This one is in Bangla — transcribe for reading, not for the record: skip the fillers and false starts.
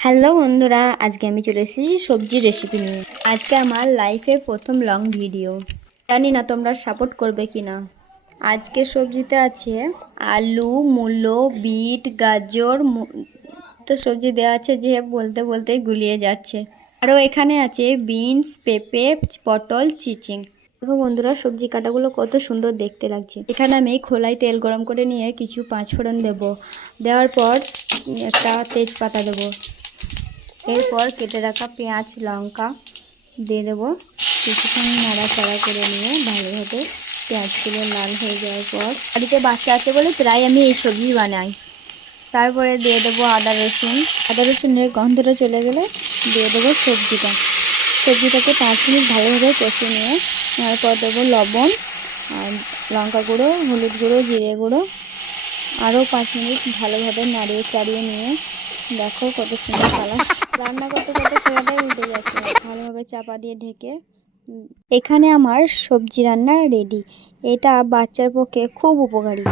হ্যালো বন্ধুরা, আজকে আমি চলে এসেছি সবজির রেসিপি নিয়ে। আজকে আমার লাইফে প্রথম লং ভিডিও। জানি না তোমরা সাপোর্ট করবে কি না। আজকে সবজিতে আছে আলু, মূলো, বিট, গাজর, তো সবজি দেওয়া আছে যে বলতে বলতে গুলিয়ে যাচ্ছে। আরও এখানে আছে বিনস, পেঁপে, পটল, চিচিং। দেখো বন্ধুরা, সবজি কাটাগুলো কত সুন্দর দেখতে লাগছে। এখানে আমি খোলায় তেল গরম করে নিয়ে কিছু পাঁচফোড়ন দেবো। দেওয়ার পর একটা তেজপাতা দেবো। এরপর কেটে রাখা পেঁয়াজ, লঙ্কা দিয়ে দেবো। কিছুক্ষণ নাড়াচাড়া করে নিয়ে ভালোভাবে পেঁয়াজগুলো লাল হয়ে যাওয়ার পর, বাড়িতে বাচ্চা আছে বলে প্রায় আমি এই সবজি বানাই। তারপরে দিয়ে দেবো আদা রসুনের গন্ধটা চলে গেলে দিয়ে দেবো সবজিটাকে 5 মিনিট ভালোভাবে কষিয়ে নিয়ে তারপর দেবো লবণ আর লঙ্কা গুঁড়ো, হলুদ গুঁড়ো, জিরে গুঁড়ো। আরও 5 মিনিট ভালোভাবে নাড়িয়ে চাড়িয়ে নিয়ে দেখো কত সুন্দর কালার। রান্না করতে করতে খোলাটাই উল্টে যাচ্ছে। ভালোভাবে চাপা দিয়ে ঢেকে এখানে আমার সবজি রান্না রেডি। এটা বাচ্চার পক্ষে খুব উপকারী।